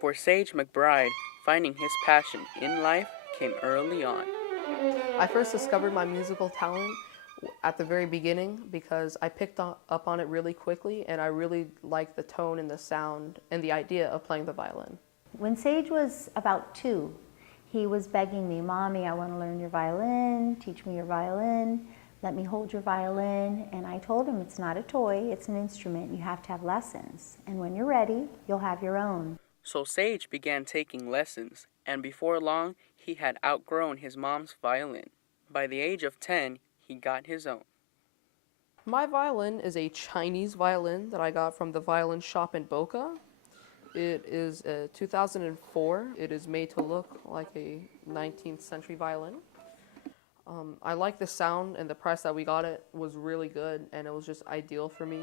For Sage McBride, finding his passion in life came early on. I first discovered my musical talent at the very beginning because I picked up on it really quickly and I really liked the tone and the sound and the idea of playing the violin. When Sage was about 2, he was begging me, "Mommy, I want to learn your violin, teach me your violin, let me hold your violin." And I told him, it's not a toy, it's an instrument, you have to have lessons. And when you're ready, you'll have your own. So Sage began taking lessons, and before long, he had outgrown his mom's violin. By the age of 10, he got his own. My violin is a Chinese violin that I got from the violin shop in Boca. It is a 2004. It is made to look like a 19th century violin. I like the sound, and the price that we got it was really good, and it was just ideal for me.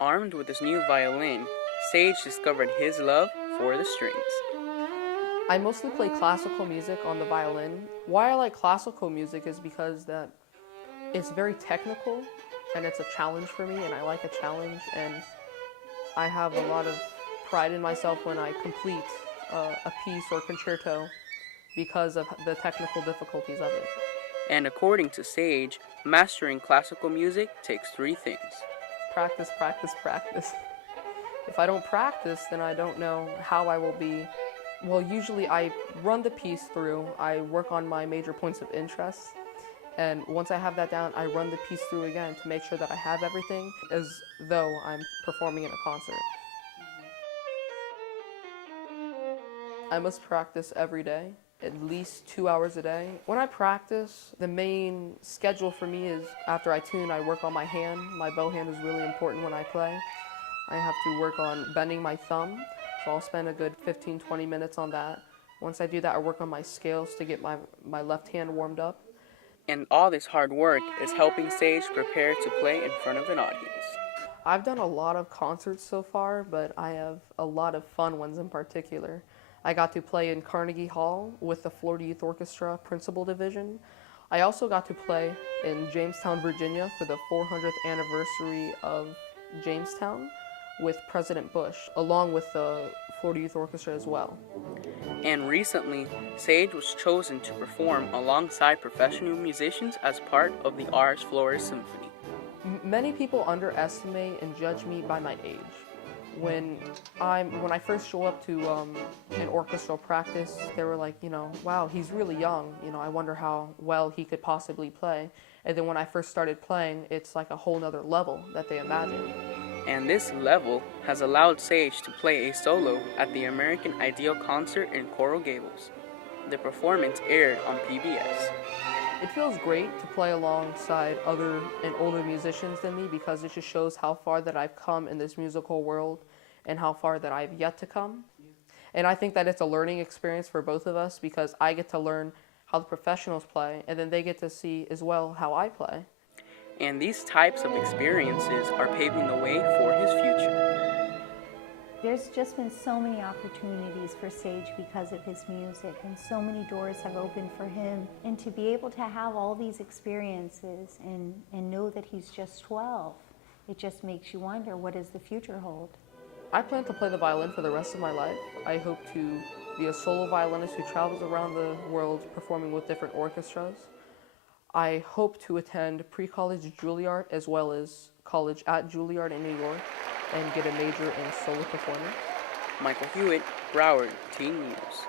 Armed with his new violin, Sage discovered his love for the strings. I mostly play classical music on the violin. Why I like classical music is because that it's very technical and it's a challenge for me, and I like a challenge, and I have a lot of pride in myself when I complete a piece or concerto because of the technical difficulties of it. And according to Sage, mastering classical music takes 3 things. Practice, practice, practice. If I don't practice, then I don't know how I will be. Well, usually I run the piece through, I work on my major points of interest, and once I have that down, I run the piece through again to make sure that I have everything as though I'm performing in a concert. I must practice every day, at least 2 hours a day. When I practice, the main schedule for me is after I tune, I work on my hand. My bow hand is really important when I play. I have to work on bending my thumb, so I'll spend a good 15-20 minutes on that. Once I do that, I work on my scales to get my left hand warmed up. And all this hard work is helping Sage prepare to play in front of an audience. I've done a lot of concerts so far, but I have a lot of fun ones in particular. I got to play in Carnegie Hall with the Florida Youth Orchestra Principal Division. I also got to play in Jamestown, Virginia for the 400th anniversary of Jamestown with President Bush, along with the Florida Youth Orchestra as well. And recently, Sage was chosen to perform alongside professional musicians as part of the Ars Flores Symphony. Many people underestimate and judge me by my age. When I first show up to an orchestral practice, they were like, wow, he's really young. I wonder how well he could possibly play. And then when I first started playing, it's like a whole nother level that they imagine. And this level has allowed Sage to play a solo at the American Ideal concert in Coral Gables. The performance aired on PBS. It feels great to play alongside other and older musicians than me because it just shows how far that I've come in this musical world and how far that I've yet to come. And I think that it's a learning experience for both of us because I get to learn how the professionals play, and then they get to see as well how I play. And these types of experiences are paving the way for his future. There's just been so many opportunities for Sage because of his music, and so many doors have opened for him. And to be able to have all these experiences and know that he's just 12, it just makes you wonder, what does the future hold? I plan to play the violin for the rest of my life. I hope to be a solo violinist who travels around the world performing with different orchestras. I hope to attend pre-college Juilliard as well as college at Juilliard in New York and get a major in solo performance. Michael Hewitt, Broward Teen News.